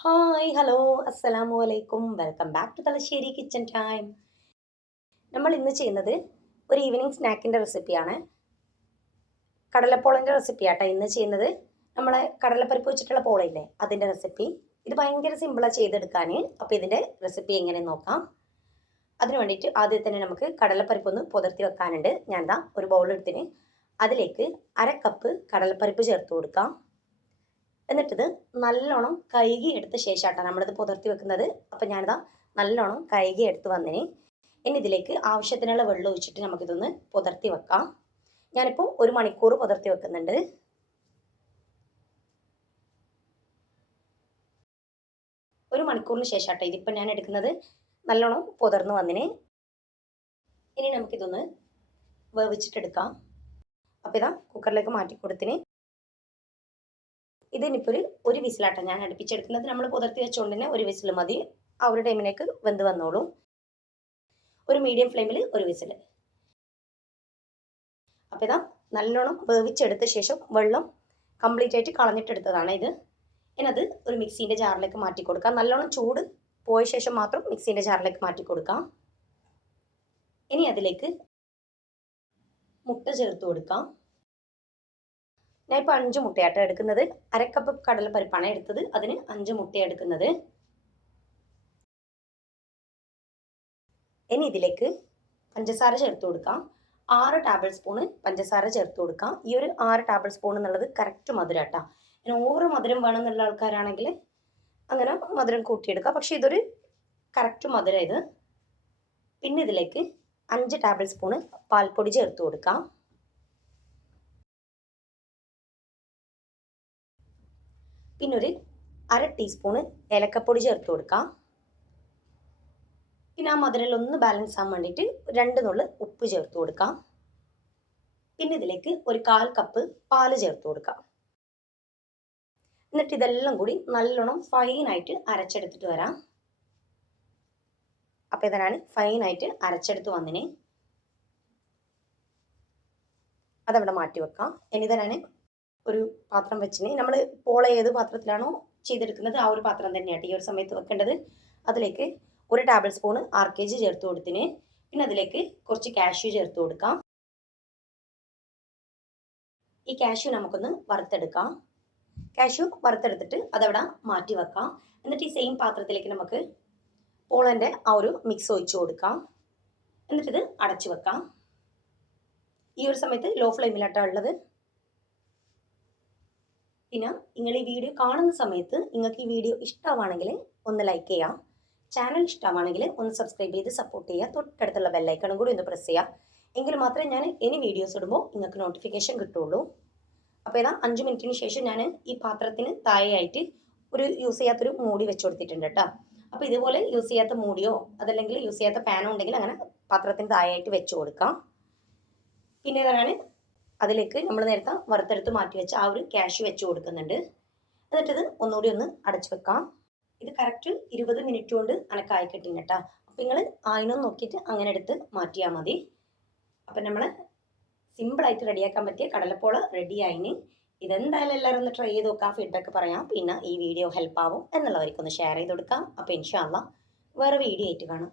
Hi hello അസ്സലാമു അലൈക്കും welcome back to Thalassery kitchen time നമ്മൾ ഇന്ന് ചെയ്യുന്നത് ഒരു ഈവനിങ് സ്നാക്കിന്റെ റെസിപ്പിയാണ് കടലപ്പോളന്റെ റെസിപ്പിയാട്ടോ ഇന്ന് ചെയ്യുന്നത്. നമ്മളെ കടലപ്പരിപ്പ് വെച്ചിട്ടുള്ള പോളയില്ലേ അതിന്റെ റെസിപ്പി ഇത് ഭയങ്കര സിമ്പിളാണ് ചെയ്തെടുക്കാൻ. അപ്പോൾ ഇതിന്റെ റെസിപ്പി എങ്ങനെ നോക്കാം. അതിന് വേണ്ടിയിട്ട് ആദ്യം തന്നെ നമുക്ക് കടലപ്പരിപ്പ് ഒന്ന് പുതർത്തി വെക്കാനുണ്ട്. ഞാൻ ദാ ഒരു ബൗൾ എടുത്തിന്. അതിലേക്ക് അര കപ്പ് കടലപ്പരിപ്പ് ചേർത്ത് കൊടുക്കാം. എന്നിട്ടിത് നല്ലോണം കഴുകി എടുത്ത ശേഷമായിട്ടാണ് നമ്മളിത് പുതർത്തി വെക്കുന്നത്. അപ്പം ഞാനിതാ നല്ലോണം കഴുകി എടുത്ത് വന്നിന്. ഇനി ഇതിലേക്ക് ആവശ്യത്തിനുള്ള വെള്ളം ഒഴിച്ചിട്ട് നമുക്കിതൊന്ന് പുതർത്തി വെക്കാം. ഞാനിപ്പോൾ ഒരു മണിക്കൂർ പുതർത്തി വെക്കുന്നുണ്ട്. ഒരു മണിക്കൂറിന് ശേഷമാട്ടോ ഇതിപ്പോൾ ഞാൻ എടുക്കുന്നത് നല്ലോണം പുതർന്ന് വന്നിന്. ഇനി നമുക്കിതൊന്ന് വേവിച്ചിട്ടെടുക്കാം. അപ്പോൾ ഇതാ കുക്കറിലേക്ക് മാറ്റി കൊടുത്തിന് ഇതിനിപ്പോൾ ഒരു ഒരു വിസിലാട്ടോ ഞാൻ അടുപ്പിച്ചെടുക്കുന്നത്. നമ്മൾ പുതർത്തി വെച്ചുകൊണ്ട് തന്നെ ഒരു വിസിൽ മതി. ആ ഒരു ടൈമിലേക്ക് വെന്ത് വന്നോളൂ. ഒരു മീഡിയം ഫ്ലെയിമിൽ ഒരു വിസിൽ അപ്പോൾ ഇതാ നല്ലോണം വേവിച്ചെടുത്ത ശേഷം വെള്ളം കംപ്ലീറ്റ് ആയിട്ട് കളഞ്ഞിട്ടെടുത്തതാണ് ഇത്. ഇനി അത് ഒരു മിക്സീന്റെ ജാറിലേക്ക് മാറ്റി കൊടുക്കാം. നല്ലോണം ചൂട് പോയ ശേഷം മാത്രം മിക്സീന്റെ ജാറിലേക്ക് മാറ്റി കൊടുക്കാം. ഇനി അതിലേക്ക് മുട്ട ചേർത്ത് കൊടുക്കാം. ഞാൻ ഇപ്പോൾ അഞ്ച് മുട്ടയാട്ടോ എടുക്കുന്നത്. അരക്കപ്പ് കടലപ്പരിപ്പാണ് എടുത്തത്. അതിന് അഞ്ച് മുട്ട എടുക്കുന്നത്. ഇനി ഇതിലേക്ക് പഞ്ചസാര ചേർത്ത് കൊടുക്കാം. ആറ് ടേബിൾ സ്പൂണ് പഞ്ചസാര ചേർത്ത് കൊടുക്കാം. ഈ ഒരു ആറ് ടേബിൾ സ്പൂൺ എന്നുള്ളത് കറക്റ്റ് മധുരം കേട്ടോ ഇനി ഓവർ മധുരം വേണമെന്നുള്ള ആൾക്കാരാണെങ്കിൽ അങ്ങനെ മധുരം കൂട്ടിയെടുക്കാം. പക്ഷെ ഇതൊരു കറക്റ്റ് മധുരം ഇത്. പിന്നെ ഇതിലേക്ക് അഞ്ച് ടേബിൾ സ്പൂണ് പാൽപ്പൊടി ചേർത്ത് കൊടുക്കാം. പിന്നെ ഒരു അര ടീസ്പൂണ് ഏലക്കപ്പൊടി ചേർത്ത് കൊടുക്കാം. പിന്നെ ആ മധുരം ഒന്ന് ബാലൻസ് ആകാൻ വേണ്ടിയിട്ട് രണ്ട് നുള്ളു ഉപ്പ് ചേർത്ത് കൊടുക്കാം. പിന്നെ ഇതിലേക്ക് ഒരു കാൽ കപ്പ് പാൽ ചേർത്ത് കൊടുക്കാം. എന്നിട്ട് ഇതെല്ലാം കൂടി നല്ലോണം ഫൈനായിട്ട് അരച്ചെടുത്തിട്ട് വരാം. അപ്പോൾ ഇതിനാണ് ഫൈനായിട്ട് അരച്ചെടുത്ത് വന്നിന്. അതവിടെ മാറ്റി വെക്കാം. ഇനി തന്നെ ഒരു പാത്രം വെച്ചിന്. നമ്മൾ പോള ഏത് പാത്രത്തിലാണോ ചെയ്തെടുക്കുന്നത് ആ ഒരു പാത്രം തന്നെയാണ് ഈ ഒരു സമയത്ത് വെക്കേണ്ടത്. അതിലേക്ക് ഒരു tablespoon R K G ചേർത്ത് കൊടുത്തിന്. പിന്നെ അതിലേക്ക് കുറച്ച് കാഷ്യൂ ചേർത്ത് കൊടുക്കാം. ഈ കാഷ്യൂ നമുക്കൊന്ന് വറുത്തെടുക്കാം. കാഷ്യൂ വറുത്തെടുത്തിട്ട് അതവിടെ മാറ്റി വെക്കാം. എന്നിട്ട് ഈ സെയിം പാത്രത്തിലേക്ക് നമുക്ക് പോളന്റെ ആ ഒരു മിക്സ് ഒഴിച്ചു കൊടുക്കാം. എന്നിട്ടിത് അടച്ചു വെക്കാം. ഈ ഒരു സമയത്ത് ലോ ഫ്ലെയിമിലാട്ടാണ് ഉള്ളത്. പിന്നെ നിങ്ങൾ ഈ വീഡിയോ കാണുന്ന സമയത്ത് നിങ്ങൾക്ക് ഈ വീഡിയോ ഇഷ്ടമാണെങ്കിൽ ഒന്ന് ലൈക്ക് ചെയ്യാം. ചാനൽ ഇഷ്ടമാണെങ്കിൽ ഒന്ന് സബ്സ്ക്രൈബ് ചെയ്ത് സപ്പോർട്ട് ചെയ്യുക. തൊട്ടടുത്തുള്ള ബെല്ലൈക്കണും കൂടി ഒന്ന് പ്രസ് ചെയ്യുക. എങ്കിൽ മാത്രമേ ഞാൻ ഇനി വീഡിയോസ് ഇടുമ്പോൾ നിങ്ങൾക്ക് നോട്ടിഫിക്കേഷൻ കിട്ടുള്ളൂ അപ്പോൾ ഇതാ അഞ്ച് മിനിറ്റിന് ശേഷം ഞാൻ ഈ പാത്രത്തിന് താഴെയായിട്ട് ഒരു യൂസ് ചെയ്യാത്തൊരു മൂടി വെച്ച് കൊടുത്തിട്ടുണ്ട് കേട്ടോ. അപ്പോൾ ഇതുപോലെ യൂസ് ചെയ്യാത്ത മൂടിയോ അതല്ലെങ്കിൽ യൂസ് ചെയ്യാത്ത പാനോ ഉണ്ടെങ്കിൽ അങ്ങനെ പാത്രത്തിന് താഴെയായിട്ട് വെച്ച് കൊടുക്കാം. പിന്നെ ഇതാണ് അതിലേക്ക് നമ്മൾ നേരത്തെ വറുത്തെടുത്ത് മാറ്റി വെച്ച ആ ഒരു ക്യാഷ് വെച്ച് കൊടുക്കുന്നുണ്ട്. എന്നിട്ടിത് ഒന്നുകൂടി ഒന്ന് അടച്ചു വെക്കാം. ഇത് കറക്റ്റ് ഇരുപത് മിനിറ്റ് കൊണ്ട് അനക്കായി കിട്ടും കേട്ടോ അപ്പം നിങ്ങൾ ആയിനൊന്ന് നോക്കിയിട്ട് അങ്ങനെ എടുത്ത് മാറ്റിയാൽ മതി. അപ്പം നമ്മൾ സിമ്പിളായിട്ട് റെഡിയാക്കാൻ പറ്റിയ കടലപ്പോള റെഡി ആയിന്. ഇതെന്തായാലും എല്ലാവരും ഒന്ന് ട്രൈ ചെയ്ത് നോക്കാം ഫീഡ്ബാക്ക് പറയാം. പിന്നെ ഈ വീഡിയോ ഹെൽപ്പ് ആവും എന്നുള്ളവർക്കൊന്ന് ഷെയർ ചെയ്ത് കൊടുക്കാം. അപ്പോൾ ഇൻഷാല്ല വേറെ വീഡിയോ ആയിട്ട് കാണാം.